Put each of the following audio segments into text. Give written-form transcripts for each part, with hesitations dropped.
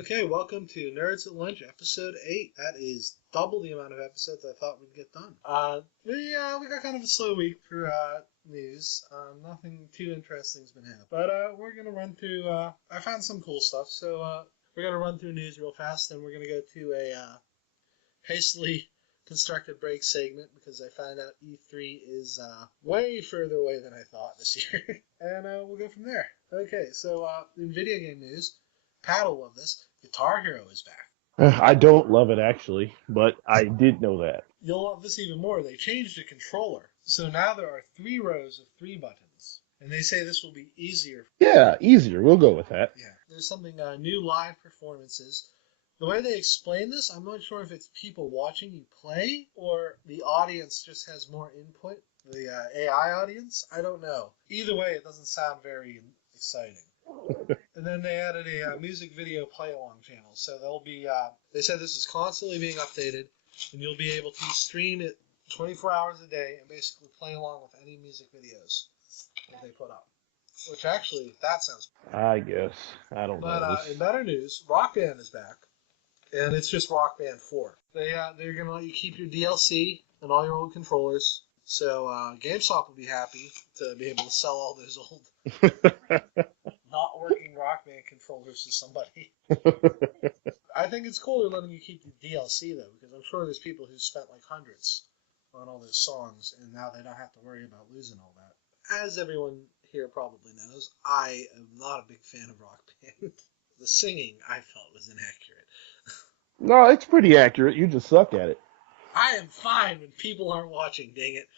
Okay, welcome to Nerds at Lunch, episode 8. That is double the amount of episodes I thought we'd get done. We got kind of a slow week for news. Nothing too interesting has been happening. But we're going to run through, I found some cool stuff, so we're going to run through news real fast, then we're going to go to a hastily constructed break segment because I found out E3 is way further away than I thought this year. And we'll go from there. Okay, so in video game news, Paddle love this. Guitar Hero is back. I don't love it, actually, but I did know that. You'll love this even more. They changed the controller. So now there are 3 rows of 3 buttons. And they say this will be easier. Yeah, easier. We'll go with that. Yeah. There's something, new live performances. The way they explain this, I'm not sure if it's people watching you play or the audience just has more input. The AI audience? I don't know. Either way, it doesn't sound very exciting. And then they added a music video play-along channel. So they'll be, they said this is constantly being updated, and you'll be able to stream it 24 hours a day and basically play along with any music videos that they put up. Which actually, that sounds... I guess. I don't know. But in better news, Rock Band is back. And it's just Rock Band 4. They're going to let you keep your DLC and all your old controllers. So GameStop will be happy to be able to sell all those old... not working Rock Band controllers to somebody. I think it's cool they're letting you keep the DLC, though, because I'm sure there's people who spent like hundreds on all those songs, and now they don't have to worry about losing all that. As everyone here probably knows, I am not a big fan of Rock Band. The singing, I felt, was inaccurate. No, it's pretty accurate. You just suck at it. I am fine when people aren't watching, dang it.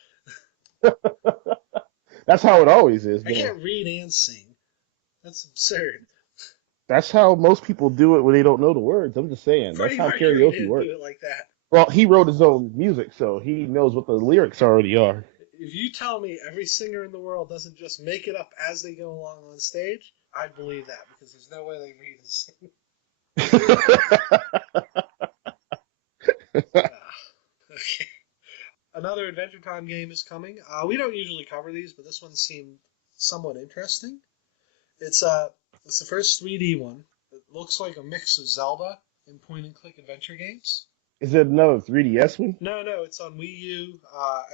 That's how it always is, man. I can't read and sing. That's absurd. That's how most people do it when they don't know the words. I'm just saying. That's how karaoke works. Do it like that. Well, he wrote his own music, so he knows what the lyrics already are. If you tell me every singer in the world doesn't just make it up as they go along on stage, I'd believe that, because there's no way they read and sing. Okay. Another Adventure Time game is coming. We don't usually cover these, but this one seemed somewhat interesting. It's the first 3D one. It looks like a mix of Zelda and point-and-click adventure games. Is it another 3DS one? No, it's on Wii U,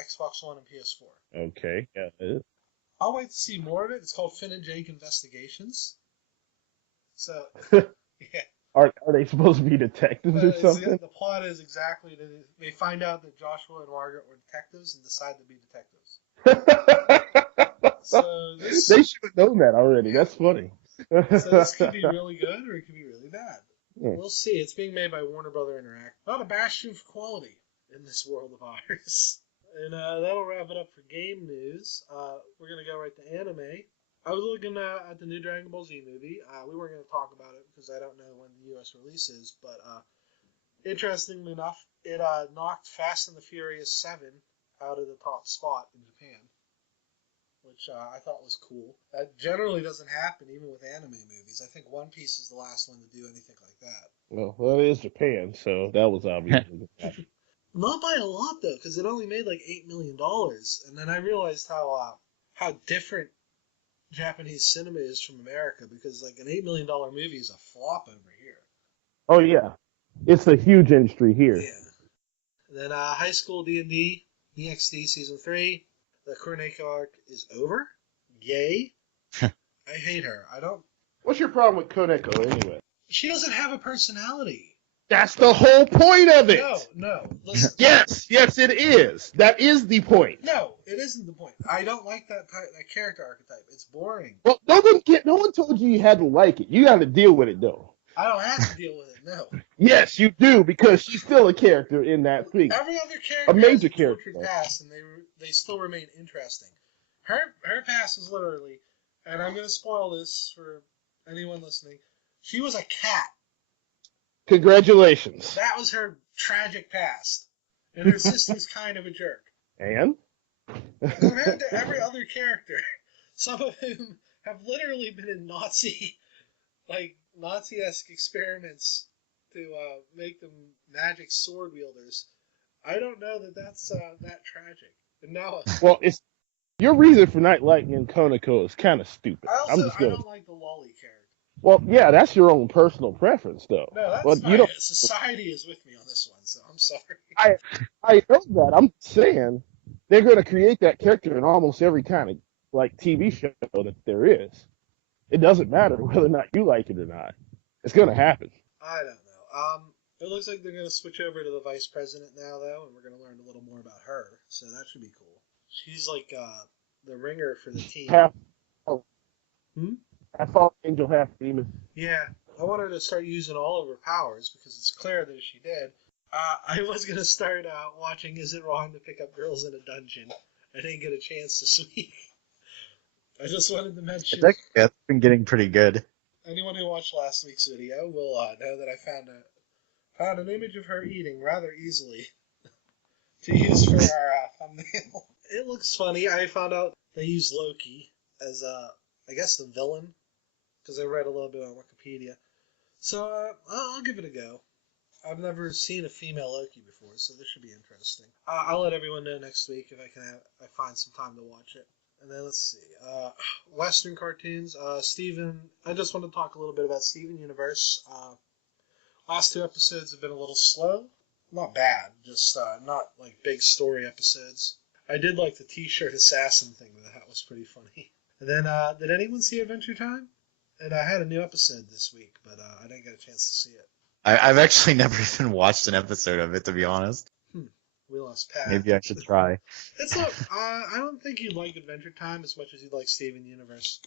Xbox One, and PS4. Okay, yeah, it is. I'll wait to see more of it. It's called Finn and Jake Investigations. So, yeah. Are they supposed to be detectives or something? The plot is exactly that they find out that Joshua and Margaret were detectives and decide to be detectives. So they should have known that already. That's funny. So this could be really good or it could be really bad. Yeah. We'll see. It's being made by Warner Brother Interactive. Not a bastion for quality in this world of ours. And that'll wrap it up for game news. We're going to go right to anime. I was looking at the new Dragon Ball Z movie. We weren't going to talk about it because I don't know when the U.S. release is, but interestingly enough, it knocked Fast and the Furious 7 out of the top spot in Japan, which I thought was cool. That generally doesn't happen even with anime movies. I think One Piece is the last one to do anything like that. Well, it is Japan, so that was obviously Not by a lot, though, because it only made like $8 million. And then I realized how different Japanese cinema is from America, because like an $8 million movie is a flop over here. Oh, yeah. It's a huge industry here. Yeah. And then High School DxD Season 3. The Kuroneko arc is over. Yay. I hate her. I don't... What's your problem with Kuroneko anyway? She doesn't have a personality. That's the whole point of it. No. Listen. Yes, it is. That is the point. No, it isn't the point. I don't like that character archetype. It's boring. Well, no one told you had to like it. You got to deal with it, though. I don't have to deal with it, no. Yes, you do, because she's still a character in that thing. Every other character a major has a character past, and they still remain interesting. Her past is literally, and I'm going to spoil this for anyone listening, she was a cat. Congratulations. That was her tragic past. And her sister's kind of a jerk. And? Compared to every other character, some of whom have literally been in Nazi-esque experiments to make them magic sword wielders, I don't know that that's that tragic. And now, well, it's your reason for not liking Konako is kind of stupid. I don't like the lolly character. Well, yeah, that's your own personal preference, though. No, that's But you my don't. society is with me on this one, so I'm sorry. I I know that. I'm saying they're going to create that character in almost every kind of like TV show that there is. It doesn't matter whether or not you like it or not. It's going to happen. I don't know. It looks like they're gonna switch over to the vice president now, though, and we're gonna learn a little more about her. So that should be cool. She's like the ringer for the team. Half, Hmm? half all angel, half demon. Yeah, I want her to start using all of her powers because it's clear that if she did, I was gonna start watching Is It Wrong to Pick Up Girls in a Dungeon? I didn't get a chance this week. I just wanted to It's mention actually it's been getting pretty good. anyone who watched last week's video will know that I found an image of her eating rather easily to use for our thumbnail. It looks funny. I found out they use Loki as I guess the villain because I read a little bit on Wikipedia. So I'll give it a go. I've never seen a female Loki before, so this should be interesting. I'll let everyone know next week if I find some time to watch it. And then let's see. Western cartoons. Steven. I just want to talk a little bit about Steven Universe. Last two episodes have been a little slow. Not bad, just not like big story episodes. I did like the T-shirt assassin thing, though. That was pretty funny. And then, did anyone see Adventure Time? And I had a new episode this week, but I didn't get a chance to see it. I've actually never even watched an episode of it, to be honest. We lost Pat. Maybe I should try. It's not. I don't think you'd like Adventure Time as much as you'd like Steven Universe.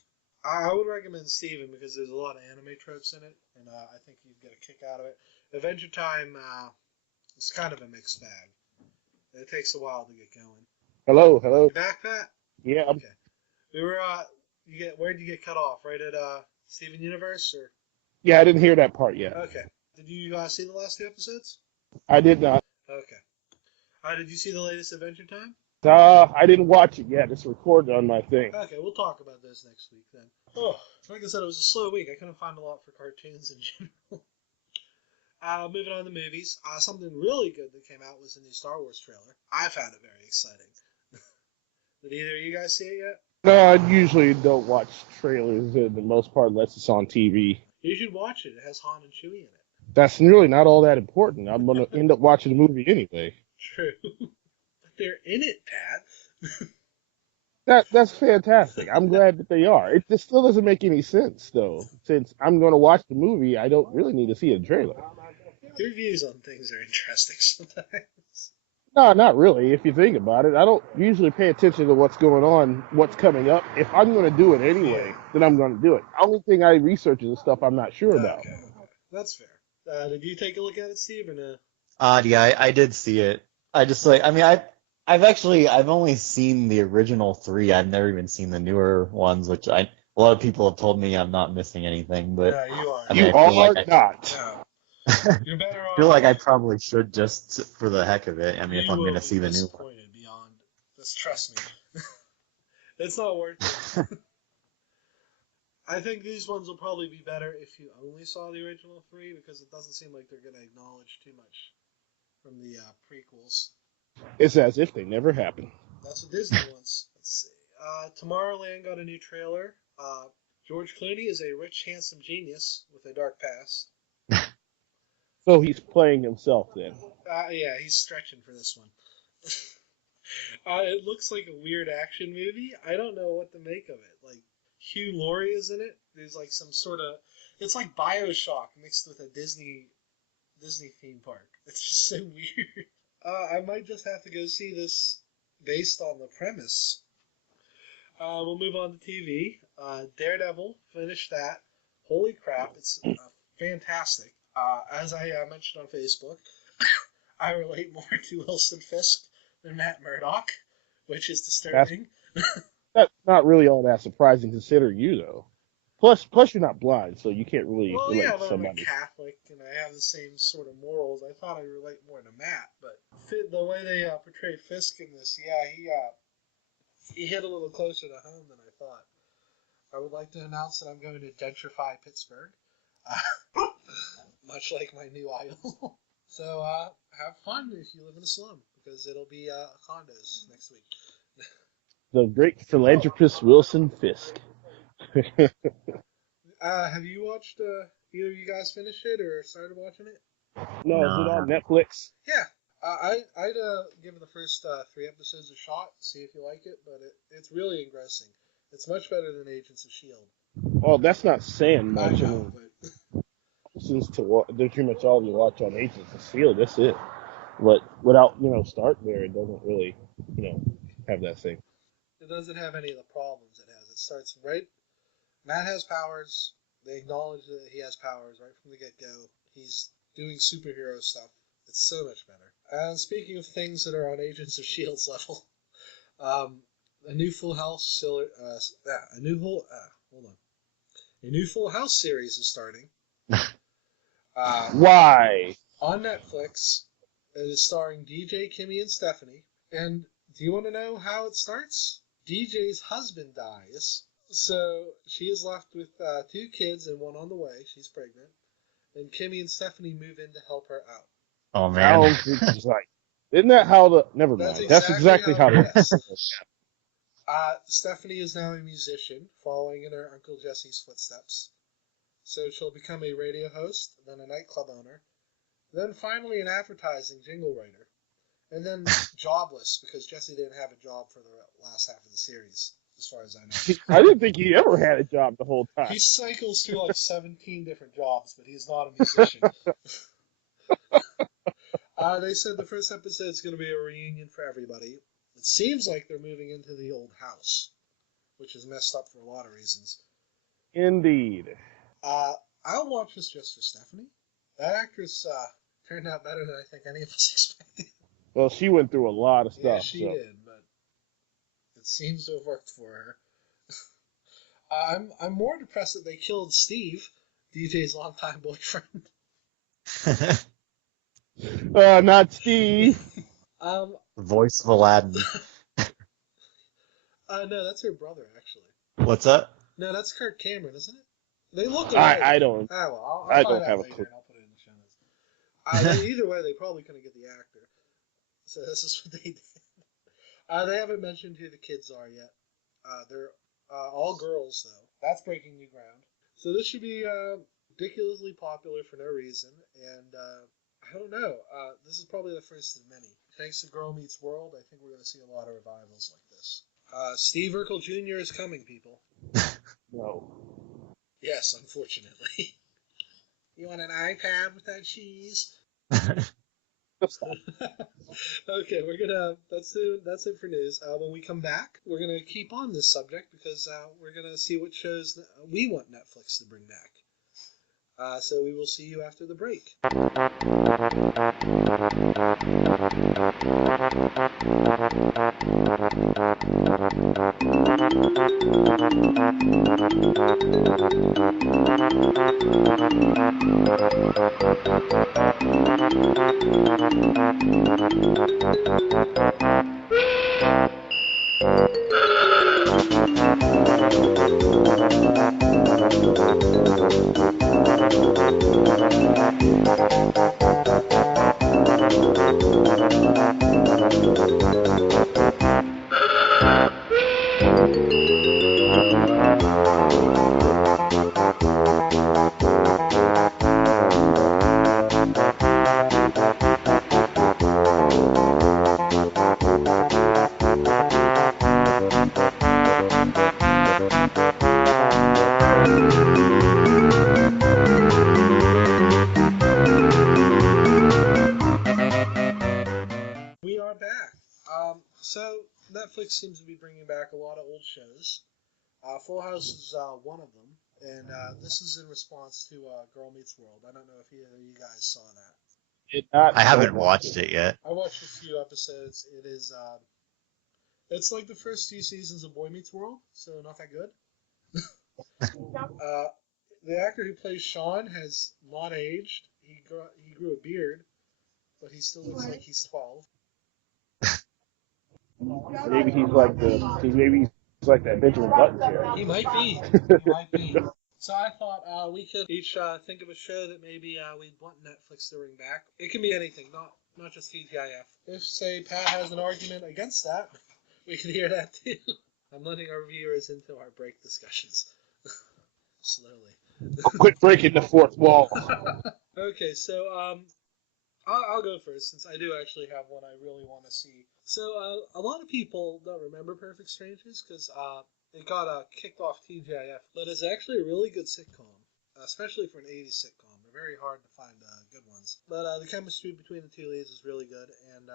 I would recommend Steven because there's a lot of anime tropes in it, and I think you'd get a kick out of it. Adventure Time is kind of a mixed bag. It takes a while to get going. Hello, hello. You back, Pat? Yeah, Okay. We were. Where'd you get cut off? Right at Steven Universe, or? yeah. I didn't hear that part yet. Okay. Did you see the last two episodes? I did not. Okay. Did you see the latest Adventure Time? I didn't watch it yet. It's recorded on my thing. Okay, we'll talk about this next week then. Oh, like I said, it was a slow week. I couldn't find a lot for cartoons in general. Moving on to movies. Something really good that came out was the new Star Wars trailer. I found it very exciting. Did either of you guys see it yet? No, I usually don't watch trailers for the most part unless it's on TV. You should watch it. It has Han and Chewie in it. That's really not all that important. I'm going to end up watching the movie anyway. True. But they're in it, Pat. That's fantastic. I'm glad that they are. It just still doesn't make any sense, though. Since I'm going to watch the movie, I don't really need to see a trailer. Your views on things are interesting sometimes. No, not really. If you think about it, I don't usually pay attention to what's going on, what's coming up. If I'm going to do it anyway, then I'm going to do it. The only thing I research is the stuff I'm not sure about. Okay. That's fair. Did you take a look at it, Steve? Yeah, I did see it. I just I mean, I've only seen the original three. I've never even seen the newer ones, which a lot of people have told me I'm not missing anything, but No, you are. I mean, You I feel are like not. No. You're better off. I feel like I probably should just for the heck of it. I mean, if You I'm will gonna be see the new one. disappointed beyond. Just trust me. It's not worth it. I think these ones will probably be better if you only saw the original three because it doesn't seem like they're going to acknowledge too much from the prequels. It's as if they never happened. That's what Disney wants. Let's see. Tomorrowland got a new trailer. George Clooney is a rich, handsome genius with a dark past. So he's playing himself then. Yeah, he's stretching for this one. It looks like a weird action movie. I don't know what to make of it. Like, Hugh Laurie is in it. There's like some sort of... It's like BioShock mixed with a Disney theme park. It's just so weird. I might just have to go see this based on the premise. We'll move on to TV. Daredevil, finished that. Holy crap, it's fantastic. As I mentioned on Facebook, I relate more to Wilson Fisk than Matt Murdock, which is disturbing. That's not really all that surprising considering you, though. Plus, you're not blind, so you can't really Well, relate yeah, to but I'm a somebody. Catholic and I have the same sort of morals. I thought I'd relate more to Matt, but the way they portrayed Fisk in this, yeah, he hit a little closer to home than I thought. I would like to announce that I'm going to gentrify Pittsburgh, much like my new idol. So have fun if you live in a slum, because it'll be condos next week. The great philanthropist Wilson Fisk. Have you watched, either of you guys finished it or started watching it? No, is it on Netflix? Yeah. I'd give the first 3 episodes a shot, see if you like it, but it's really engrossing. It's much better than Agents of S.H.I.E.L.D. Well, that's not saying I much. I know, mean, but since there's pretty much all you watch on Agents of S.H.I.E.L.D., that's it. But without, Stark there, it doesn't really, have that thing. it doesn't have any of the problems it has. It starts right. Matt has powers. They acknowledge that he has powers right from the get-go. He's doing superhero stuff. It's so much better. And speaking of things that are on Agents of S.H.I.E.L.D.'s level, a new Full House, hold on, a new Full House series is starting. Why? On Netflix. It is starring DJ, Kimmy, and Stephanie. And do you want to know how it starts? DJ's husband dies, so she is left with 2 kids and 1 on the way. She's pregnant. And Kimmy and Stephanie move in to help her out. Oh man. Sounds like. Isn't that how the? Never mind. That's exactly how it the. is. Stephanie is now a musician, following in her Uncle Jesse's footsteps. So she'll become a radio host, then a nightclub owner, then finally an advertising jingle writer, and then jobless because Jesse didn't have a job for the last half of the series, as far as I know. I didn't think he ever had a job the whole time. He cycles through like 17 different jobs, but he's not a musician. They said the first episode is going to be a reunion for everybody. It seems like they're moving into the old house, which is messed up for a lot of reasons. Indeed. I'll watch this just for Stephanie. That actress turned out better than I think any of us expected. Well, she went through a lot of stuff. Yeah, she did, but it seems to have worked for her. I'm more depressed that they killed Steve, DJ's longtime boyfriend. Not Steve. Voice of Aladdin. No, that's her brother, actually. What's that? No, that's Kirk Cameron, isn't it? They look alike. I don't. Well, I I'll don't find have out a later clue. and I'll put it in the show notes. Either way, they probably couldn't get the actor. So this is what they did. They haven't mentioned who the kids are yet. They're all girls, though. That's breaking new ground. So this should be ridiculously popular for no reason. And I don't know. This is probably the first of many. Thanks to Girl Meets World, I think we're going to see a lot of revivals like this. Steve Urkel Jr. is coming, people. No. Yes, unfortunately. You want an iPad with that cheese? Okay, that's it for news. When we come back, we're gonna keep on this subject because we're gonna see what shows we want Netflix to bring back. So we will see you after the break. We are back. So Netflix seems to be bringing back a lot of old shows. Full House is one of them, and this is in response to Girl Meets World. I don't know if either of you guys saw that. I haven't watched it yet. I watched a few episodes. It is, it's like the first few seasons of Boy Meets World, so not that good. The actor who plays Sean has not aged. He grew a beard, but he still looks like he's 12. Maybe he's like that Benjamin Button character. He might be. So I thought we could each think of a show that maybe we'd want Netflix to bring back. It can be anything, not just TGIF. If, say, Pat has an argument against that, we can hear that too. I'm letting our viewers into our break discussions. Slowly. Quit breaking the fourth wall. Okay, so I'll go first since I do actually have one I really want to see. So a lot of people don't remember Perfect Strangers because it got kicked off TGIF, but it's actually a really good sitcom, especially for an 80s sitcom. They're very hard to find good ones. But the chemistry between the two leads is really good, and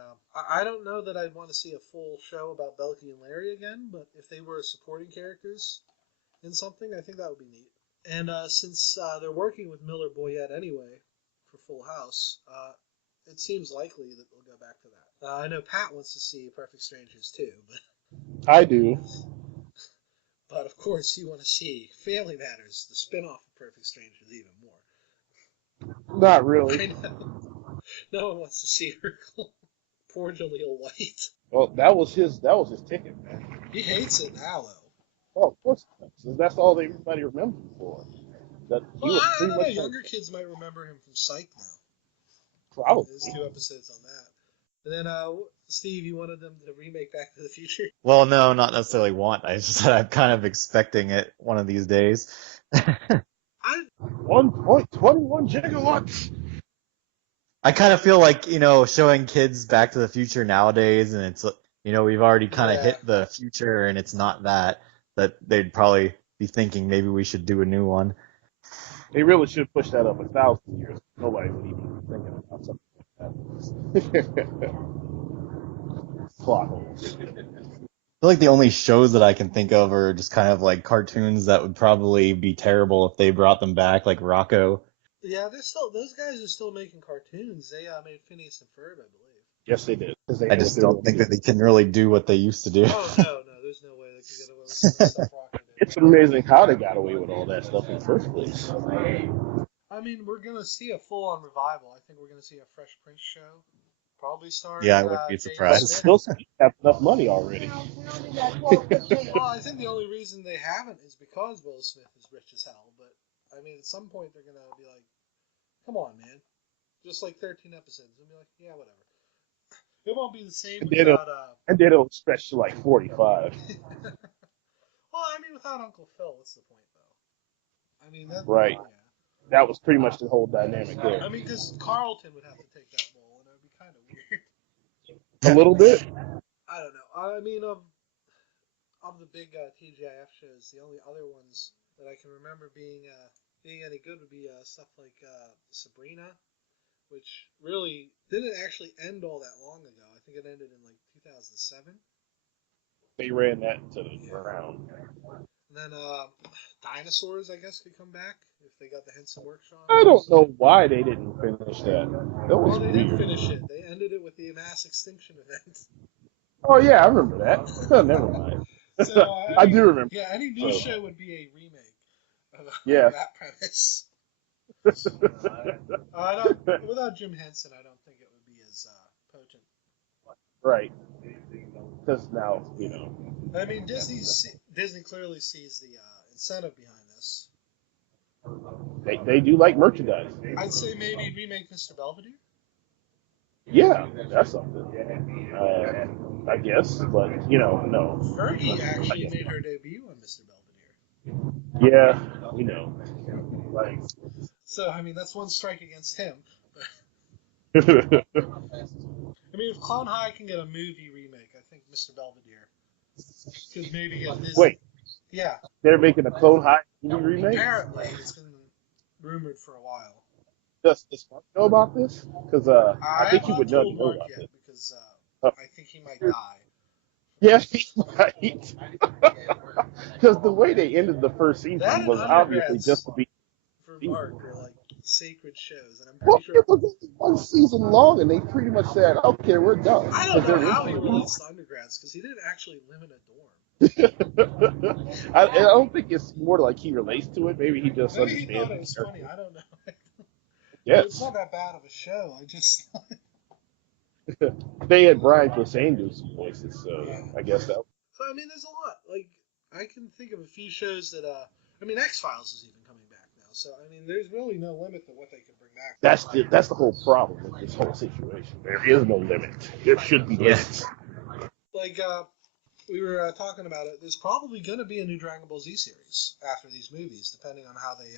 I don't know that I'd want to see a full show about Belky and Larry again, but if they were supporting characters in something, I think that would be neat. And since they're working with Miller Boyette anyway for Full House, it seems likely that they'll go back to that. I know Pat wants to see Perfect Strangers too, I do. but of course you want to see Family Matters, the spin-off of Perfect Strangers, even more. Not I really. know. No one wants to see her. Poor Jaleel White. Well, that was his ticket, man. He hates it now, though. Oh, of course it does. That's all everybody remembers him for. That he Well, was I pretty don't know. much Younger kids might remember him from Psych now. probably. There's 2 episodes on that. And then, Steve, you wanted them to remake Back to the Future? Well, no, not necessarily want. I just said I'm kind of expecting it one of these days. 1.21 gigawatts. I kind of feel like, showing kids Back to the Future nowadays, and it's, we've already kind of hit the future, and it's not that they'd probably be thinking maybe we should do a new one. They really should push that up 1,000 years. Nobody would even be thinking about something like that. Plot holes. I feel like the only shows that I can think of are just kind of like cartoons that would probably be terrible if they brought them back, like Rocco. Yeah, those guys are still making cartoons. They made Phineas and Ferb, I believe. Yes, they did. I just don't think that they can really do what they used to do. Oh, no, there's no way they could get away with some of the stuff Rocco did. It's amazing how they got away with all that stuff in the first place. I mean, we're going to see a full-on revival. I think we're going to see a Fresh Prince show. Probably starring Yeah, I wouldn't be Jaden surprised. Smith. Those people have enough money already. Well, I think the only reason they haven't is because Will Smith is rich as hell. But, I mean, at some point they're going to be like, come on, man. Just like 13 episodes. They'll be like, yeah, whatever. It won't be the same without... And then it'll stretch to like 45. Well, I mean, without Uncle Phil, what's the point, though? I mean, Right. Yeah. That was pretty much the whole dynamic there. I mean, because Carlton would have to take that role, and it would be kind of weird. A little bit. I don't know. I mean, of the big TGIF shows, the only other ones that I can remember being any good would be stuff like Sabrina, which really didn't actually end all that long ago. I think it ended in like 2007. They ran that to the ground. And then dinosaurs, I guess, could come back if they got the Henson Workshop. I don't know why they didn't finish that. That was Well, they weird. did finish it. They ended it with the mass extinction event. Oh yeah, I remember that. Oh, never mind. So, I do remember. Yeah, any new show would be a remake of that premise. Without Jim Henson, I don't think it would be as potent. Right. Because now, I mean, Disney clearly sees the incentive behind this. they do like merchandise. I'd say maybe remake Mr. Belvedere. Yeah, that's something. I guess, but no. Fergie actually made her debut on Mr. Belvedere. Yeah, we know. Like. So I mean, that's one strike against him. They're I mean, if Clone High can get a movie remake, I think Mr. Belvedere could maybe get Disney. Wait. Yeah. They're making a Clone High movie remake? Apparently, it's been rumored for a while. Does Mark know about this? Because I think he would know about this. Because I think he might die. Yeah, he might. Because the way they ended the first season was obviously just to be. For Mark, are like sacred shows, and I'm Well, pretty sure. it was only one season long, and they pretty much said, "Okay, we're done." I don't know how he released undergrads because he didn't actually live in a dorm. I don't think it's more like he relates to it. Maybe he just Maybe he understands. thought it was funny. I don't know. Yes. It's not that bad of a show. I just. They had Brian Posehn do some voices, so I guess that. So I mean, there's a lot. Like I can think of a few shows that. I mean, X-Files is even coming back now. So I mean, there's really no limit to what they can bring back. That's the whole problem with this whole situation. There is no limit. There should be limits. Like we were talking about it. There's probably going to be a new Dragon Ball Z series after these movies, depending on how they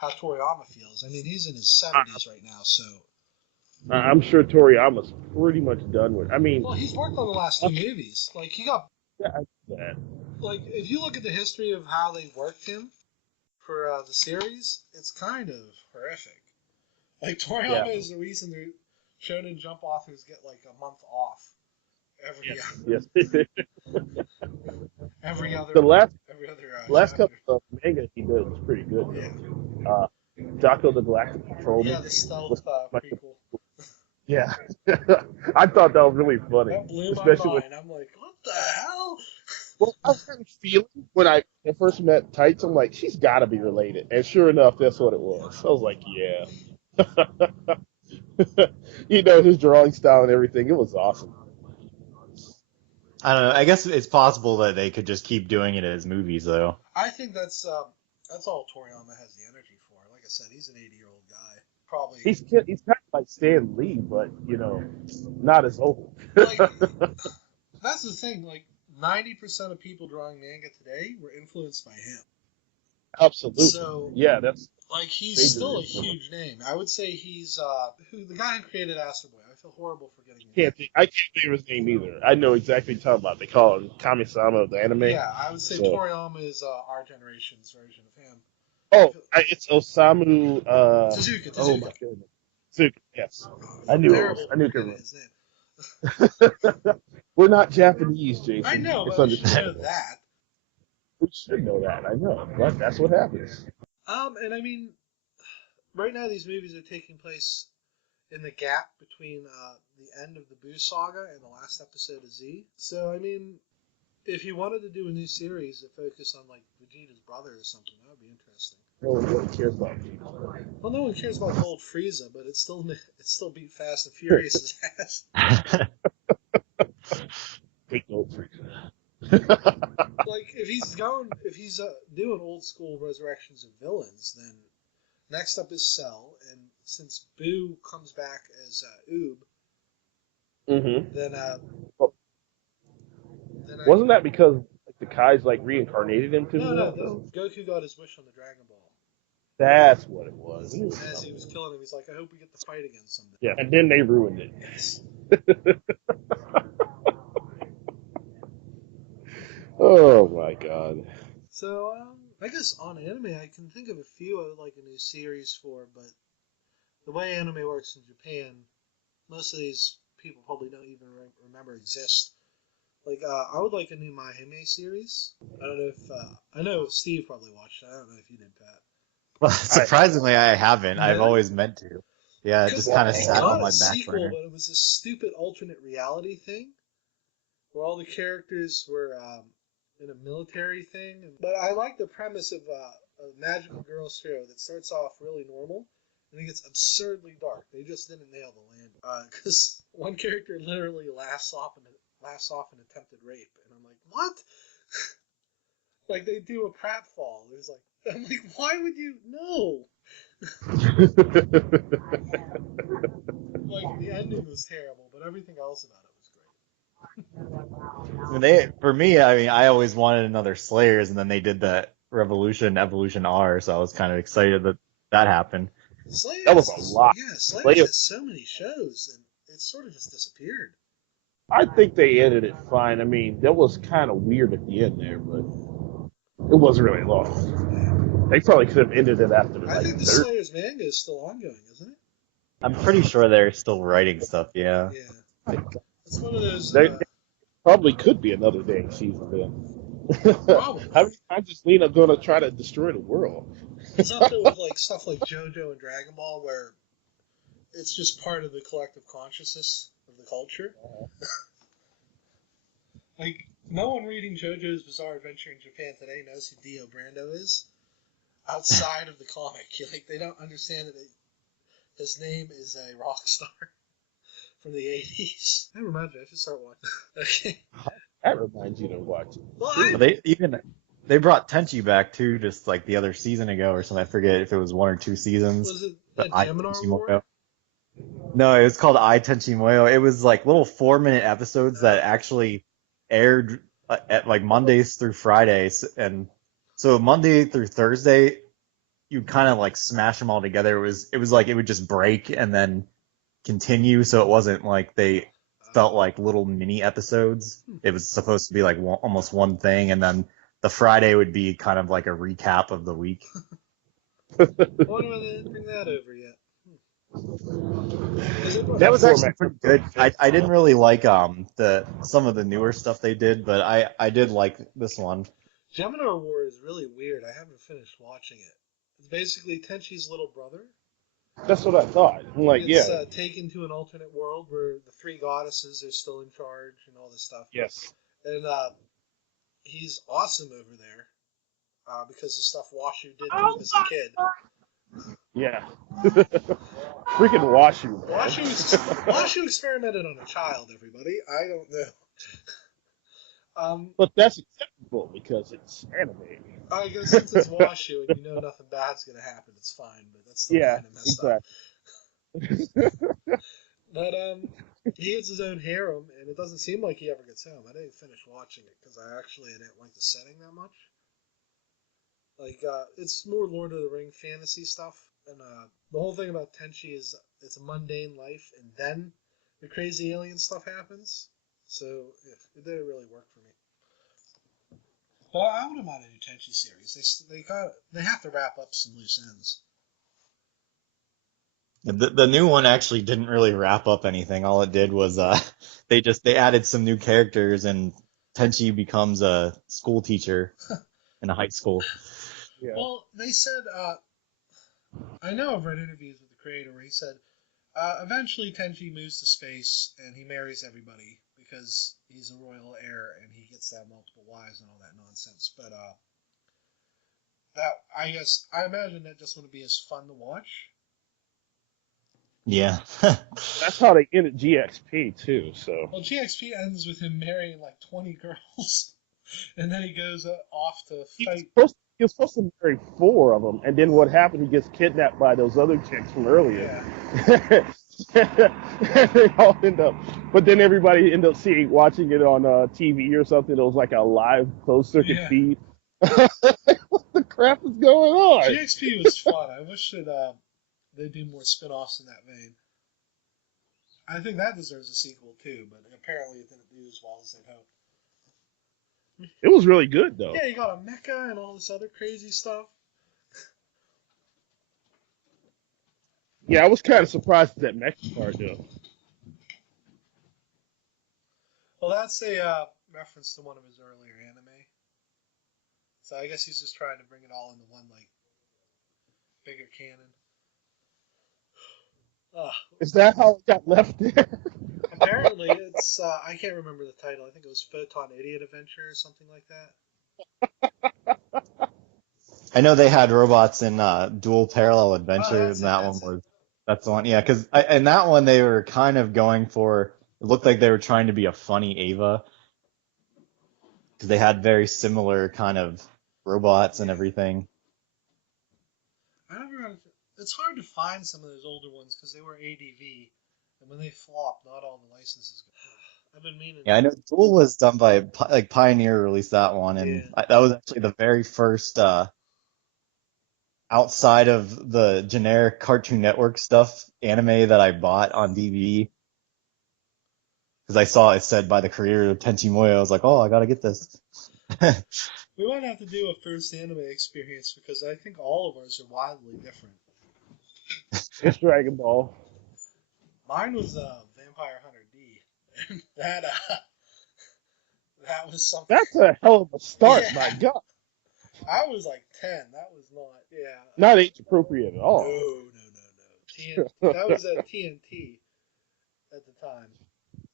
how Toriyama feels. I mean, he's in his 70s right now, so. I'm sure Toriyama's pretty much done with. I mean, Well, he's worked on the last two movies. Like he got. Yeah, I see that. Like if you look at the history of how they worked him for the series, it's kind of horrific. Like Toriyama is the reason the Shonen Jump authors get like a month off every every other last couple of manga he did was pretty good. Yeah. Jocko the Galactic Patrolman. Yeah, the stealth prequel. Yeah, I thought that was really funny. That blew especially my mind. I'm like, what the hell? Well, I was really feeling when I first met Tights, I'm like, she's got to be related, and sure enough, that's what it was. I was like, yeah. His drawing style and everything, it was awesome. I don't know. I guess it's possible that they could just keep doing it as movies, though. I think that's all Toriyama has the energy for. Like I said, he's an 80-year-old guy. Probably. He's kind of like Stan Lee, but not as old. Like, that's the thing. Like 90% of people drawing manga today were influenced by him. Absolutely. So yeah, that's like he's still a huge name. I would say he's the guy who created Astro Boy. I feel horrible for getting his I can't think of his name either. I know exactly what you're talking about. They call him Kami-sama of the anime. Yeah, I would say Toriyama is our generation's version of him. Oh, it's Osamu. Tezuka. Oh my goodness. Tezuka. Yes, I knew it. I knew it. His name. We're not Japanese, Jason. I know, it's but we should know that. We should know that. I know, but that's what happens. And I mean, right now these movies are taking place in the gap between the end of the Buu saga and the last episode of Z. So I mean, if he wanted to do a new series that focused on like Vegeta's brother or something, that would be interesting. No one really cares about Vegeta. Well, no one cares about Gold Frieza, but it still beat Fast and Furious' ass. Take Gold Frieza. Like if he's doing old school resurrections of villains, then next up is Cell, and since Boo comes back as Oob, then wasn't that because the Kai's like reincarnated him to No, Goku got his wish on the Dragon Ball. That's what it was. As he was killing him, he's like, I hope we get to fight again someday. Yeah, and then they ruined it. Yes. Oh my god. So, I guess on anime, I can think of a few I would like a new series for, but the way anime works in Japan, most of these people probably don't even remember exist. Like, I would like a new My Hime series. I don't know if, I know Steve probably watched it. I don't know if you did, Pat. Well, surprisingly, I haven't. I've always meant to. Yeah, it just kind of sat on my back burner. But it was this stupid alternate reality thing where all the characters were in a military thing. But I like the premise of a magical girl show that starts off really normal and it gets absurdly dark. They just didn't nail the landing. Because one character literally laughs off an attempted rape. And I'm like, what? Like they do a pratfall. I'm like, why would you? No. Like the ending was terrible, but everything else about it was great. For me, I mean, I always wanted another Slayers, and then they did that Evolution R, so I was kind of excited that happened. Slayers, that was a lot. Yeah, Slayers had so many shows, and it sort of just disappeared. I think they ended it fine. I mean, that was kind of weird at the end there, but it wasn't really long. They probably could have ended it after I think the Slayers manga is still ongoing, isn't it? I'm pretty sure they're still writing stuff, yeah. Yeah. It's one of those... There probably could be another dang season then. Probably. How many times is Lena going to try to destroy the world? It's up there with like stuff like JoJo and Dragon Ball where it's just part of the collective consciousness of the culture. Like, no one reading JoJo's Bizarre Adventure in Japan today knows who Dio Brando is outside of the comic. Like, they don't understand that his name is a rock star from the 80s. That reminds me, I should start watching. Okay. That reminds you to watch it. Well, they brought Tenchi back too, just like the other season ago or something. I forget if it was 1 or 2 seasons. Was it the Daminar War? No, it was called I Tenchi Moyo. It was like little 4-minute episodes that actually aired at like Mondays through Fridays, and so Monday through Thursday you kind of like smash them all together. It was like it would just break and then continue, so it wasn't like they felt like little mini episodes. It was supposed to be like almost one thing, and then the Friday would be kind of like a recap of the week. I wonder why they didn't bring that over yet. That was actually format. pretty good. I didn't really like the some of the newer stuff they did, but I did like this one. Gemini War is really weird. I haven't finished watching it. It's basically Tenchi's little brother. That's what I thought. I'm like, It's yeah, taken to an alternate world where the three goddesses are still in charge and all this stuff. yes, And he's awesome over there because of stuff Washu did to him as a kid. yeah. Freaking Washu, man. Washu experimented on a child, everybody. I don't know. But that's acceptable because it's anime. I guess since it's Washu and you know nothing bad's going to happen, it's fine, but that's still Yeah, kind of messed up. exactly. But he gets his own harem, and it doesn't seem like he ever gets home. I didn't finish watching it because I didn't like the setting that much. Like, it's more Lord of the Ring fantasy stuff, and the whole thing about Tenchi is it's a mundane life, and then the crazy alien stuff happens. So it didn't really work for me. But I wouldn't mind a new Tenchi series. They have to wrap up some loose ends. The new one actually didn't really wrap up anything. All it did was they added some new characters, and Tenchi becomes a school teacher in a high school. Yeah. Well, they said I know I've read interviews with the creator where he said eventually Tenchi moves to space and he marries everybody because he's a royal heir and he gets to have multiple wives and all that nonsense. But that I imagine that just wouldn't be as fun to watch. Yeah. That's how they ended GXP too. So. Well, GXP ends with him marrying like 20 girls, and then he goes off to fight. He was supposed to marry 4 of them, and then what happened? He gets kidnapped by those other chicks from earlier. Yeah. They all end up, but then everybody end up watching it on TV or something. It was like a live closed circuit feed. What the crap is going on? GXP was fun. I wish that they do more spin-offs in that vein. I think that deserves a sequel too, but apparently it didn't do as well as they'd hoped. It was really good though. Yeah, you got a mecha and all this other crazy stuff. Yeah, I was kind of surprised at that mecha part though. Well, that's a reference to one of his earlier anime. So I guess he's just trying to bring it all into one, like, bigger canon. Is that how it got left there? Apparently, it's, I can't remember the title. I think it was Photon Idiot Adventure or something like that. I know they had robots in Dual Parallel Adventure, and that's the one. Yeah, because in that one they were kind of going for. It looked like they were trying to be a funny Ava, because they had very similar kind of robots and everything. It's hard to find some of those older ones because they were ADV, and when they flopped, not all the licenses go. I've been meaning. Yeah, I know Duel was done by like Pioneer released that one, and that was actually the very first outside of the generic Cartoon Network stuff anime that I bought on DVD. Because I saw it said by the creator of Tenchi Muyo, I was like, oh, I gotta get this. We might have to do a first anime experience because I think all of ours are wildly different. It's Dragon Ball. Mine was Vampire Hunter D. And that was something. That's a hell of a start, my God. I was like 10. That was not, not age appropriate at all. No. That was at TNT at the time.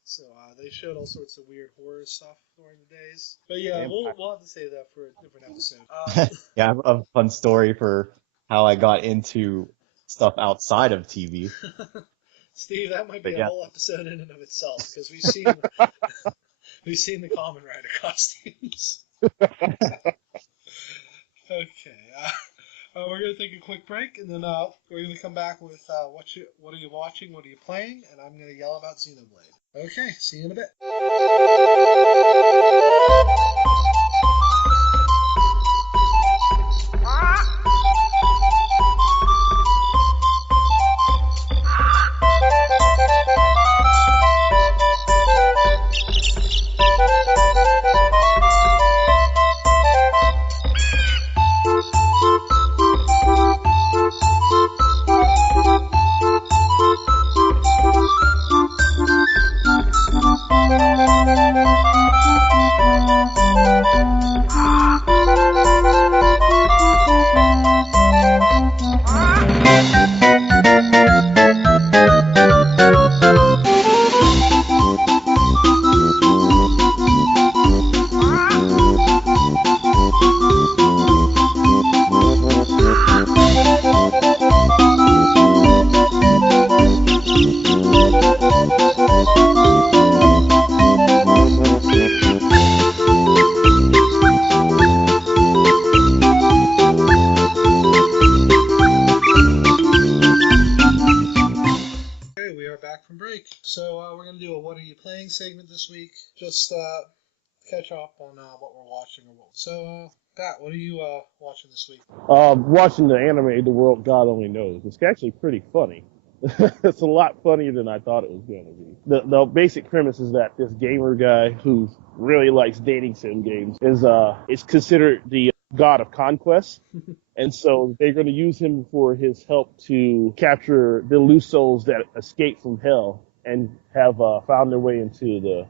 So they showed all sorts of weird horror stuff during the days. But yeah, we'll have to save that for a different episode. Yeah, I have a fun story for how I got into stuff outside of TV. Steve, that might be a whole episode in and of itself because we've seen the Kamen Rider costumes. Okay, we're gonna take a quick break and then we're gonna come back with what are you watching, what are you playing, and I'm gonna yell about Xenoblade. Okay, see you in a bit. We're going to do a What Are You Playing segment this week. Just catch up on what we're watching. So, Pat, what are you watching this week? Watching the anime The World God Only Knows. It's actually pretty funny. It's a lot funnier than I thought it was going to be. The basic premise is that this gamer guy who really likes dating sim games is considered the god of conquest. And so they're going to use him for his help to capture the loose souls that escape from hell and have found their way into the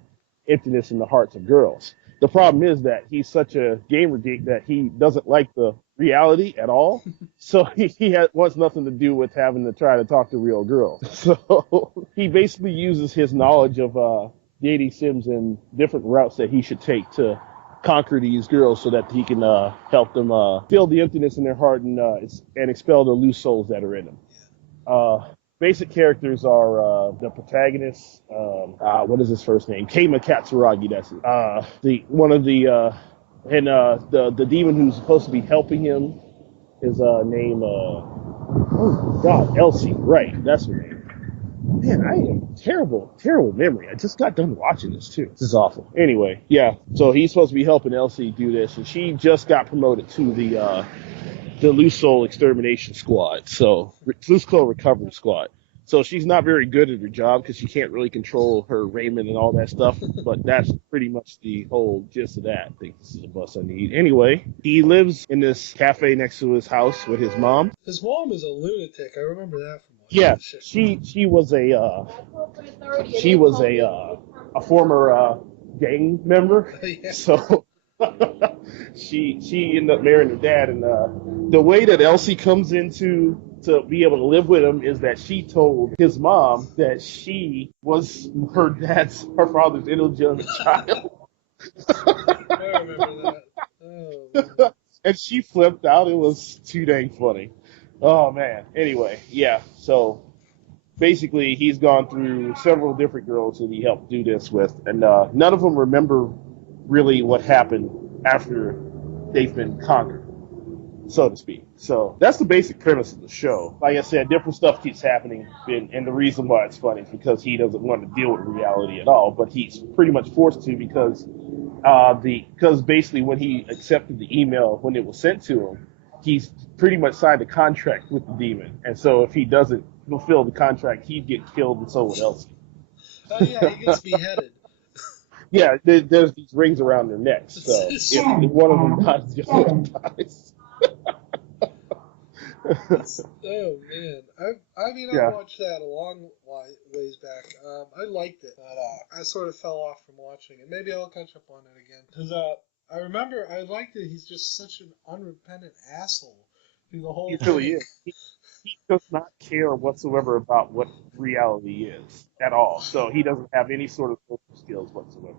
emptiness in the hearts of girls. The problem is that he's such a gamer geek that he doesn't like the reality at all. So he wants nothing to do with having to try to talk to real girls. So he basically uses his knowledge of dating sims and different routes that he should take to conquer these girls so that he can help them fill the emptiness in their heart and expel the loose souls that are in them. Basic characters are the protagonist. What is his first name? Keima Katsuragi. That's it. The demon who's supposed to be helping him is named Elsie. Right, that's her name. Man, I am terrible memory. I just got done watching this too. This is awful. Anyway, yeah. So he's supposed to be helping Elsie do this, and she just got promoted to the Loose Soul Extermination Squad. So Loose Soul Recovery Squad. So she's not very good at her job because she can't really control her raiment and all that stuff. But that's pretty much the whole gist of that. I think this is a bus I need. Anyway, he lives in this cafe next to his house with his mom. His mom is a lunatic. I remember that from watching. Yeah, she was a former gang member. Yeah. So she ended up marrying her dad, and the way that Elsie comes into to be able to live with him is that she told his mom that she was her father's illegitimate child. I remember that. Oh, and she flipped out. It was too dang funny. Oh man. Anyway, yeah. So basically, he's gone through several different girls that he helped do this with, and none of them remember really what happened after they've been conquered, so to speak. So that's the basic premise of the show. Like I said, different stuff keeps happening, and the reason why it's funny is because he doesn't want to deal with reality at all, but he's pretty much forced to because basically when he accepted the email when it was sent to him, he's pretty much signed a contract with the demon, and so if he doesn't fulfill the contract, he'd get killed, and so would Elsie. oh yeah, he gets beheaded. Yeah, there's these rings around their necks, so if one of them dies, the other one dies. Oh man, I watched that a long ways back. I liked it, but I sort of fell off from watching it. Maybe I'll catch up on it again because I remember I liked it. He's just such an unrepentant asshole through the whole. He really is. He does not care whatsoever about what reality is at all. So he doesn't have any sort of social skills whatsoever.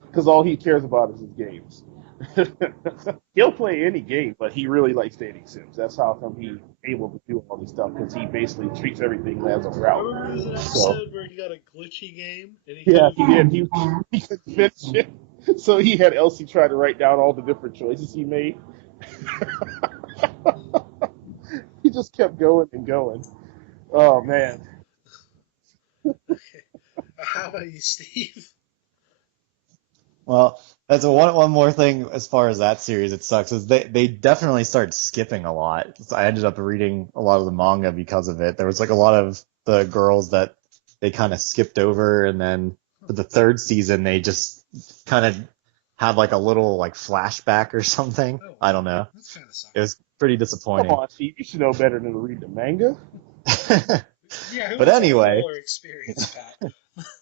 Because all he cares about is his games. He'll play any game, but he really likes dating sims. That's how come he's able to do all this stuff, because he basically treats everything as a route. I remember there's an episode where he got a glitchy game. And he did. He couldn't finish it. So he had Elsie try to write down all the different choices he made. He just kept going and going. Oh, man. How about you, Steve? Well, that's one more thing as far as that series. It sucks is they definitely started skipping a lot. So I ended up reading a lot of the manga because of it. There was like a lot of the girls that they kind of skipped over, and then for the third season they just kind of had like a little like flashback or something. Oh, I don't know. that's kind of It sucky. was pretty Come disappointing. on, Steve. You should know better than to read the manga. Yeah, who But has a anyway, fuller experience, Pat?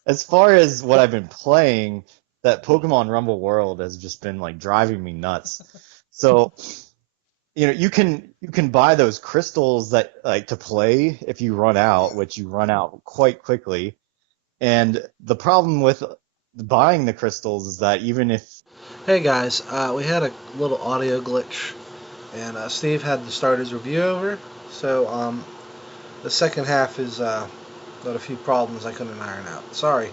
as far as what I've been playing, that Pokemon Rumble World has just been like driving me nuts. So, you can buy those crystals that like to play if you run out, which you run out quite quickly. And the problem with buying the crystals is that even if Hey guys, we had a little audio glitch, and Steve had to start his review over. So the second half is got a few problems I couldn't iron out. Sorry.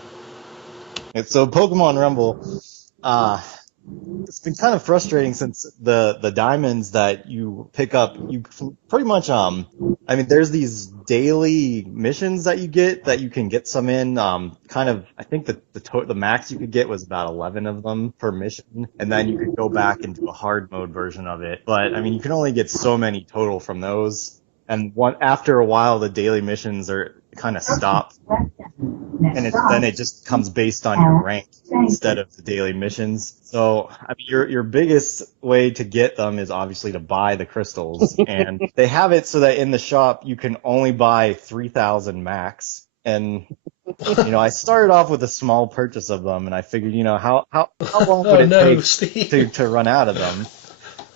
so Pokemon Rumble, uh it's been kind of frustrating since the diamonds that you pick up, you pretty much I mean there's these daily missions that you get that you can get some in kind of I think the max you could get was about 11 of them per mission, and then you could go back and do a hard mode version of it. But I mean you can only get so many total from those, and after a while the daily missions are kind of stop, and then it just comes based on your rank instead of the daily missions. So, I mean, your biggest way to get them is obviously to buy the crystals, and they have it so that in the shop you can only buy 3,000 max. And I started off with a small purchase of them, and I figured, how long would Oh it no, take Steve. to run out of them?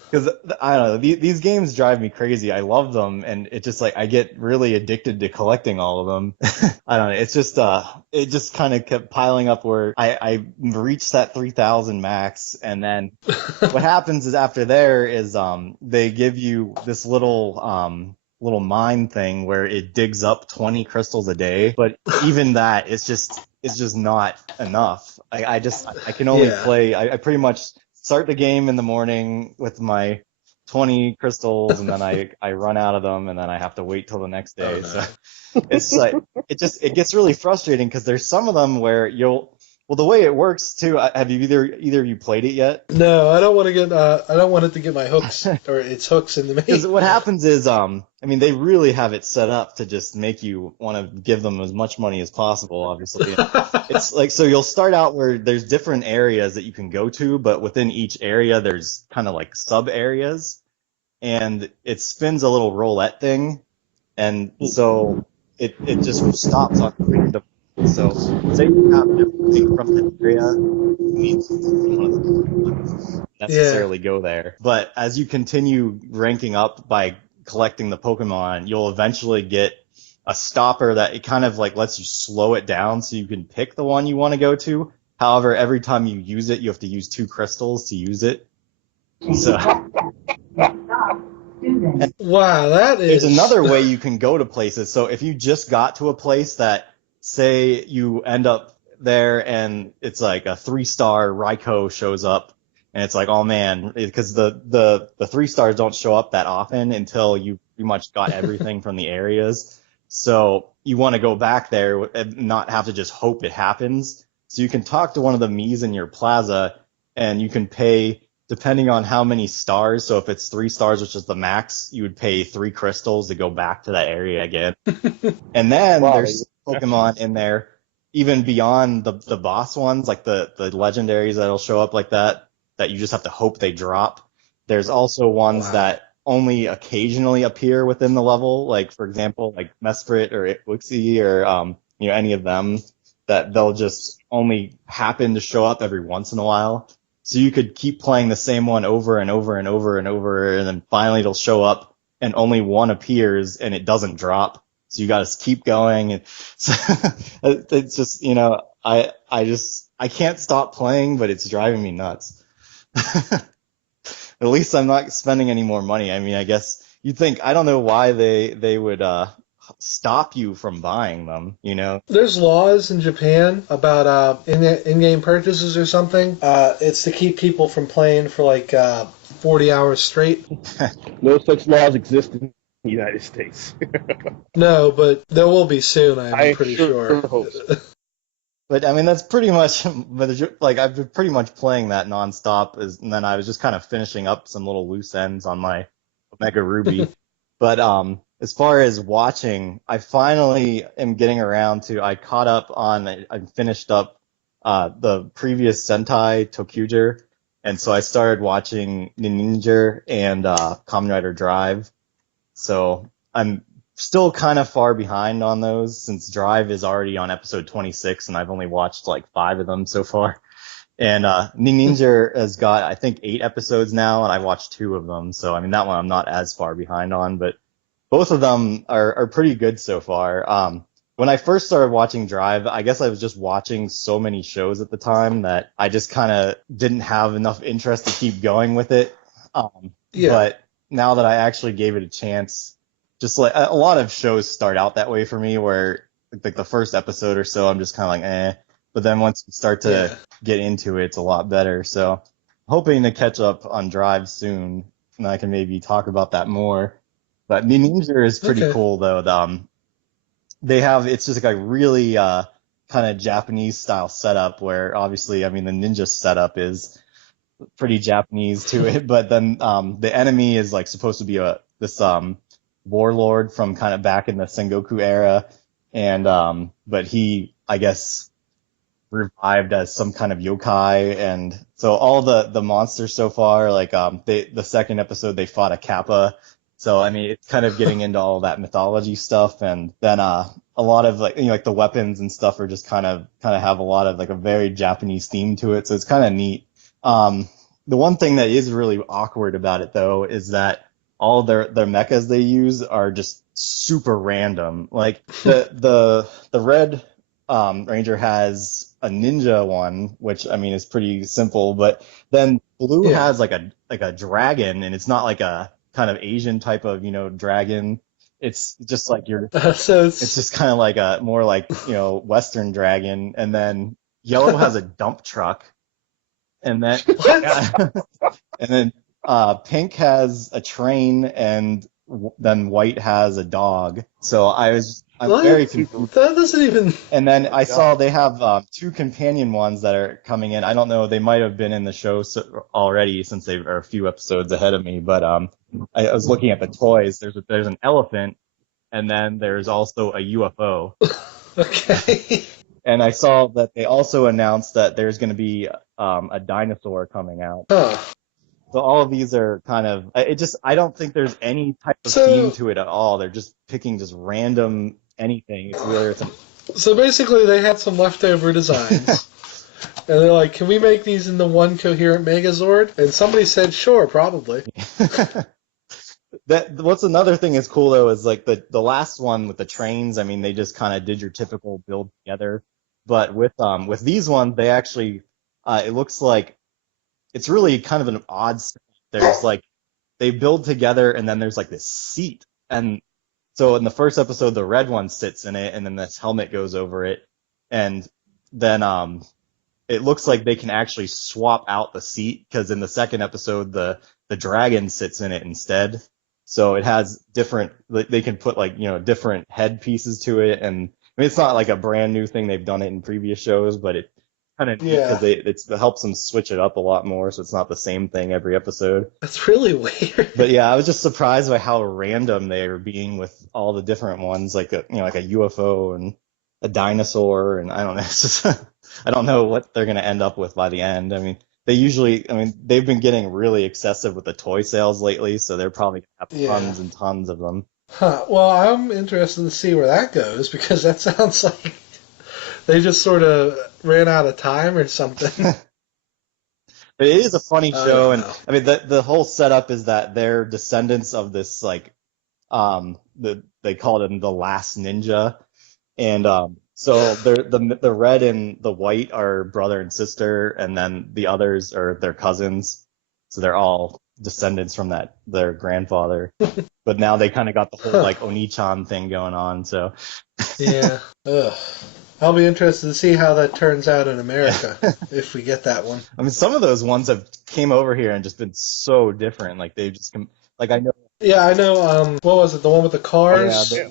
Because I don't know, these games drive me crazy. I love them, and it just like I get really addicted to collecting all of them. I don't know. It's just it just kind of kept piling up where I reached that 3,000 max, and then what happens is after there is they give you this little mine thing where it digs up 20 crystals a day, but even that it's just not enough. I can only Yeah. play. I pretty much start the game in the morning with my 20 crystals, and then I run out of them, and then I have to wait till the next Oh day. So no. it's like it gets really frustrating because there's some of them where the way it works too. Have you either of you played it yet? No, I don't want to get. I don't want it to get my hooks or its hooks into Because me. what happens is, I mean, they really have it set up to just make you want to give them as much money as possible, obviously. It's like, so you'll start out where there's different areas that you can go to, but within each area, there's kind of like sub areas, and it spins a little roulette thing, and so it just stops on random. So say you have everything from that area, you need something from one of the Yeah. necessarily go there. But as you continue ranking up by collecting the Pokemon, you'll eventually get a stopper that it kind of like lets you slow it down so you can pick the one you want to go to. However, every time you use it, you have to use 2 crystals to use it. So, and Wow, that there's is. another way you can go to places. So if you just got to a place that, say you end up there and it's like a 3-star Raikou shows up, and it's like, oh man, because the 3 stars don't show up that often until you pretty much got everything from the areas. So you want to go back there and not have to just hope it happens. So you can talk to one of the Miis in your plaza, and you can pay depending on how many stars. So if it's 3 stars, which is the max, you would pay 3 crystals to go back to that area again. And then Wow, there's Pokemon in there, even beyond the boss ones, like the legendaries that'll show up like that you just have to hope they drop. There's also ones Wow. that only occasionally appear within the level, like for example, like Mesprit or Wixie or any of them, that they'll just only happen to show up every once in a while. So you could keep playing the same one over and over and over and over, and then finally it'll show up and only one appears and it doesn't drop. So you got to keep going. And so it's just, I can't stop playing, but it's driving me nuts. At least I'm not spending any more money. I mean, I guess you'd think, I don't know why they would stop you from buying them, you know? There's laws in Japan about in-game purchases or something. It's to keep people from playing for like 40 hours straight. no such laws exist in the United States. No, but there will be soon. I'm I pretty sure sure. hope so. But I mean, that's pretty much like I've been pretty much playing that nonstop, and then I was just kind of finishing up some little loose ends on my Omega Ruby. But as far as watching, I finally am getting around to. I caught up on. I finished up the previous Sentai Tokyuger, and so I started watching Ninja and Kamen Rider Drive. So I'm still kind of far behind on those since Drive is already on episode 26 and I've only watched like 5 of them so far. And Ninja has got I think 8 episodes now and I watched 2 of them. So I mean that one I'm not as far behind on, but both of them are pretty good so far. When I first started watching Drive, I guess I was just watching so many shows at the time that I just kind of didn't have enough interest to keep going with it. But now that I actually gave it a chance, just like a lot of shows start out that way for me, where like the first episode or so, I'm just kind of like, eh. But then once you start to get into it, it's a lot better. So hoping to catch up on Drive soon, and I can maybe talk about that more. But Ninja is pretty cool though. They have it's just like a really kind of Japanese style setup where obviously, I mean, the ninja setup is pretty Japanese to it, but then the enemy is like supposed to be this warlord from kind of back in the Sengoku era, and but he I guess revived as some kind of yokai, and so all the monsters so far, like the second episode they fought a kappa, so I mean it's kind of getting into all that mythology stuff, and then a lot of like like the weapons and stuff are just kind of have a lot of like a very Japanese theme to it, so it's kind of neat. The one thing that is really awkward about it though is that all their mechas they use are just super random. Like the Red Ranger has a ninja one, which I mean is pretty simple, but then Blue has like a dragon, and it's not like a kind of Asian type of dragon. It's just like it's just kind of like a more like Western dragon, and then Yellow has a dump truck. And then, and then Pink has a train, and then White has a dog. So I'm very confused. That doesn't even. And then I saw they have 2 companion ones that are coming in. I don't know, they might have been in the show already since they are a few episodes ahead of me. But I was looking at the toys. There's an elephant, and then there's also a UFO. Okay. And I saw that they also announced that there's going to be a dinosaur coming out. Huh. So all of these are kind of I don't think there's any type of theme to it at all. They're just picking just random anything. It's really So basically they had some leftover designs. And they're like, can we make these into one coherent Megazord? And somebody said, sure, probably. What's another thing is cool though is like the last one with the trains. I mean, they just kind of did your typical build together, but with these ones, they actually it looks like it's really kind of an odd. There's like they build together, and then there's like this seat, and so in the first episode, the red one sits in it, and then this helmet goes over it, and then it looks like they can actually swap out the seat because in the second episode, the dragon sits in it instead. So it has different, they can put like, different head pieces to it. And I mean, it's not like a brand new thing. They've done it in previous shows, but it kind of, because it helps them switch it up a lot more. So it's not the same thing every episode. That's really weird. But yeah, I was just surprised by how random they were being with all the different ones, like like a UFO and a dinosaur. And I don't know. It's just, I don't know what they're going to end up with by the end. I mean, they've been getting really excessive with the toy sales lately, so they're probably going to have tons and tons of them. Huh. Well, I'm interested to see where that goes, because that sounds like they just sort of ran out of time or something. But it is a funny show, and I mean, the whole setup is that they're descendants of this, like, they call them the last ninja, and so the red and the white are brother and sister, and then the others are their cousins. So they're all descendants from their grandfather. But now they kind of got the whole like Oni-chan thing going on. So yeah, I'll be interested to see how that turns out in America if we get that one. I mean, some of those ones have came over here and just been so different. Like they've just like I know. Yeah, I know. What was it? The one with the cars? Yeah,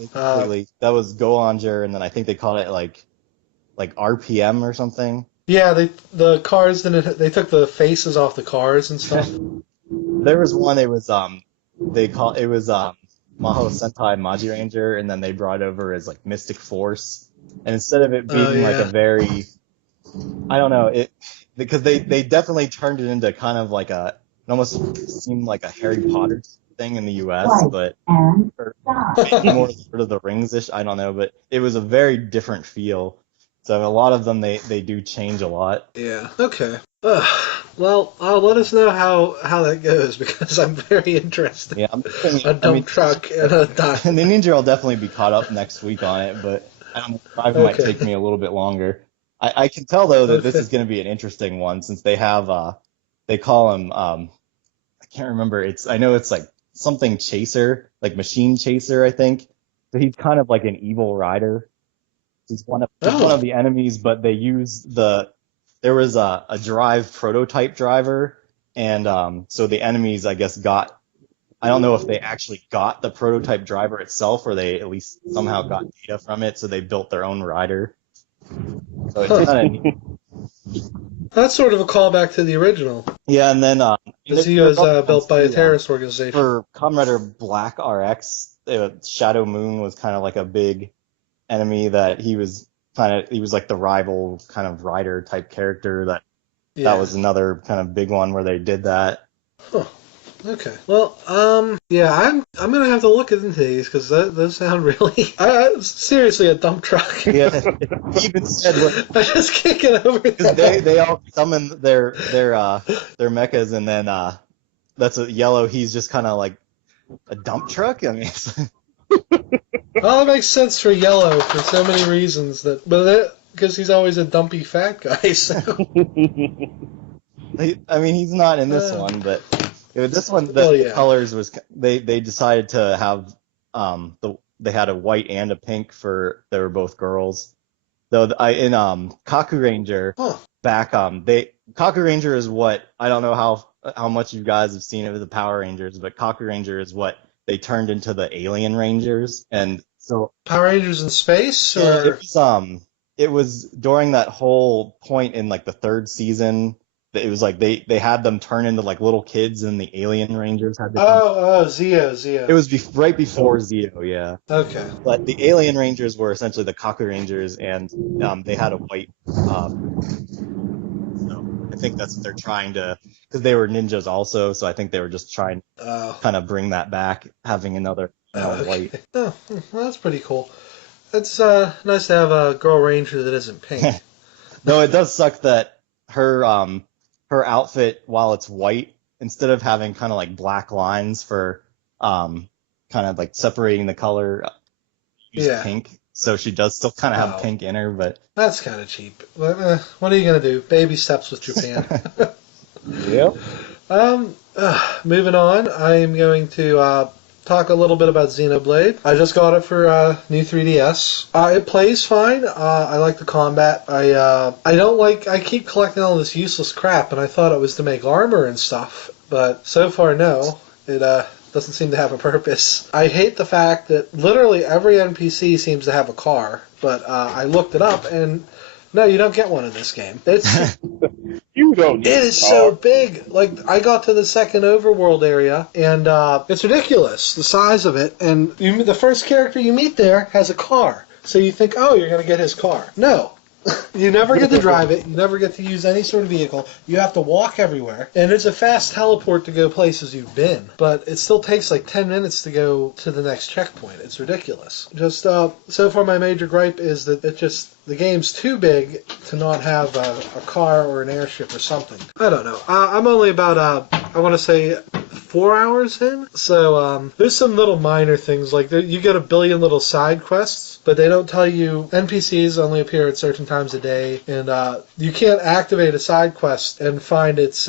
that was Go-Onger, and then I think they called it like like RPM or something. Yeah, the cars didn't. They took the faces off the cars and stuff. There was one. It was Maho Sentai Maji Ranger, and then they brought over as like Mystic Force, and instead of it Oh being like a yeah. very, I don't know, it because they definitely turned it into kind of like it almost seemed like a Harry Potter thing in the U.S., but or maybe more Lord of the Rings-ish, I don't know, but it was a very different feel. So a lot of them they do change a lot. Yeah. Okay. Well, let us know how that goes because I'm very interested. Yeah, I'm thinking, A dump truck and a dock. the Ninja will definitely be caught up next week on it, but I don't know, Drive might Okay. take me a little bit longer. I can tell though that this Okay. is going to be an interesting one since they have they call him I can't remember, I know it's like something chaser, like machine chaser, I think. So he's kind of like an evil rider. He's one of the enemies, but they use there was a drive prototype driver, and so the enemies, I guess, I don't know if they actually got the prototype driver itself, or they at least somehow got data from it, so they built their own rider. So it's kind of neat. That's sort of a callback to the original. Yeah, and then Because he there's was other ones built by a too, terrorist organization. for Comrade Black RX, Shadow Moon was kind of like a big enemy that he was like the rival kind of rider type character that was another kind of big one where they did that. Huh. Okay. Well, yeah, I'm gonna have to look into these because those sound really. Seriously, a dump truck. Yeah, he even said I just can't get over that. they all summon their mechas, and then that's a yellow. He's just kind of like a dump truck. I mean, Well, it makes sense for Yellow for so many reasons because he's always a dumpy fat guy. So. I mean, he's not in this one, but this one, colors was they decided to have they had a white and a pink they were both girls. Though in Kaku Ranger back Kaku Ranger is what I don't know how much you guys have seen of the Power Rangers, but Kaku Ranger is what they turned into the Alien Rangers, and so Power Rangers in space, or yeah, it was during that whole point in like the third season. It was like they had them turn into like little kids, and the Alien Rangers had to. Zeo. It was right before Zeo, yeah. Okay. But the Alien Rangers were essentially the Kaku Rangers, and they had a white. So I think that's what they're trying to, because they were ninjas also. So I think they were just trying to kind of bring that back, having another white. Oh, well, that's pretty cool. It's nice to have a girl ranger that isn't pink. Though it does suck that her outfit, while it's white, instead of having kind of like black lines for kind of like separating the color, use pink. So she does still kind of have pink in her, but that's kind of cheap. What are you gonna do? Baby steps with Japan. Yep. Moving on, I'm going to talk a little bit about Xenoblade. I just got it for new 3DS. It plays fine. I like the combat. I keep collecting all this useless crap, and I thought it was to make armor and stuff, but so far no. It doesn't seem to have a purpose. I hate the fact that literally every NPC seems to have a car, but I looked it up, and no, you don't get one in this game. It's You don't. It is so big. Like, I got to the second overworld area, and it's ridiculous, the size of it. And the first character you meet there has a car. So you think, oh, you're going to get his car. No. You never get to drive it. You never get to use any sort of vehicle. You have to walk everywhere. And it's a fast teleport to go places you've been. But it still takes like 10 minutes to go to the next checkpoint. It's ridiculous. Just so far my major gripe is that the game's too big to not have a car or an airship or something. I don't know. I'm only about, I want to say 4 hours in. So there's some little minor things. Like you get a billion little side quests, but they don't tell you. NPCs only appear at certain times a day, and you can't activate a side quest and find its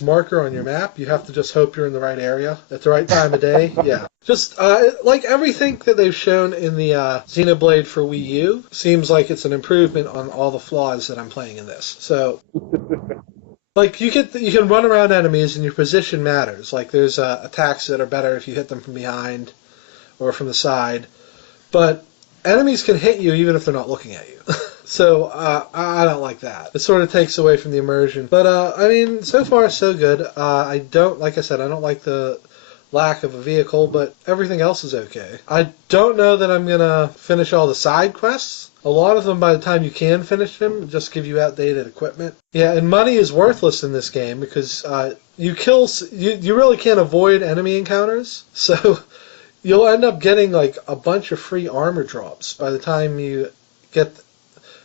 marker on your map. You have to just hope you're in the right area at the right time of day. Yeah. Just like everything that they've shown in the Xenoblade for Wii U seems like it's an improvement on all the flaws that I'm playing in this. So, like you can run around enemies and your position matters. Like there's attacks that are better if you hit them from behind or from the side, but enemies can hit you even if they're not looking at you. So I don't like that. It sort of takes away from the immersion. But I mean, so far so good. I don't, like I said, I don't like the lack of a vehicle, but everything else is okay. I don't know that I'm gonna finish all the side quests. A lot of them, by the time you can finish them, just give you outdated equipment. Yeah, and money is worthless in this game because you really can't avoid enemy encounters. So you'll end up getting like a bunch of free armor drops by the time you get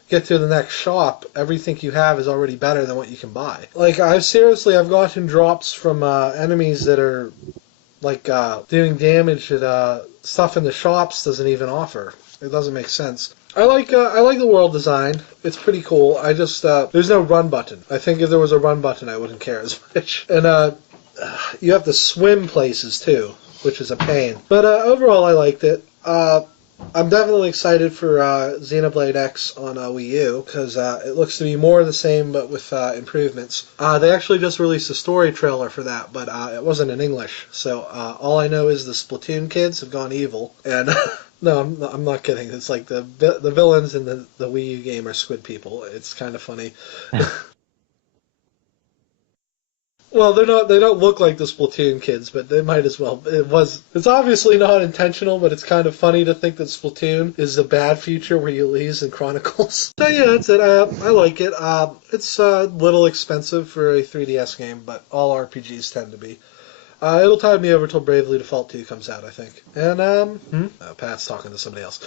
to the next shop. Everything you have is already better than what you can buy. Like I've gotten drops from enemies that are like doing damage that stuff in the shops doesn't even offer. It doesn't make sense. I like the world design. It's pretty cool. I just there's no run button. I think if there was a run button, I wouldn't care as much. And you have to swim places too, which is a pain. But overall, I liked it. I'm definitely excited for Xenoblade X on Wii U because it looks to be more of the same but with improvements. They actually just released a story trailer for that, but it wasn't in English. So all I know is the Splatoon kids have gone evil, and no, I'm not kidding. It's like the villains in the Wii U game are squid people. It's kind of funny. Well, they don't look like the Splatoon kids, but they might as well. It's obviously not intentional, but it's kind of funny to think that Splatoon is a bad future where you lose in Chronicles. So yeah, that's it. I like it. It's a little expensive for a 3DS game, but all RPGs tend to be. It'll tide me over till Bravely Default 2 comes out, I think. And, Pat's talking to somebody else.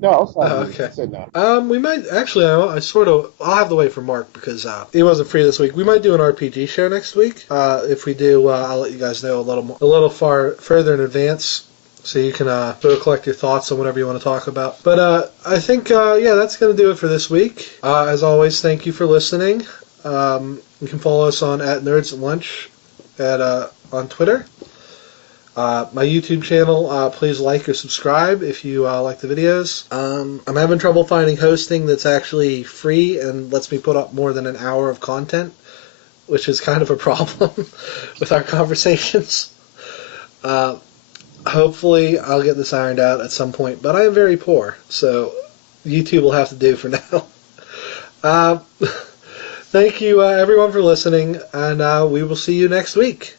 No, I'll stop. Okay. I said no. We might actually. I'll have to wait for Mark because he wasn't free this week. We might do an RPG show next week. If we do, I'll let you guys know a little further in advance, so you can sort of collect your thoughts on whatever you want to talk about. But I think that's gonna do it for this week. As always, thank you for listening. You can follow us on @NerdsAtLunch on Twitter. My YouTube channel, please like or subscribe if you like the videos. I'm having trouble finding hosting that's actually free and lets me put up more than an hour of content, which is kind of a problem with our conversations. Hopefully I'll get this ironed out at some point, but I am very poor, so YouTube will have to do for now. Thank you everyone for listening, and we will see you next week.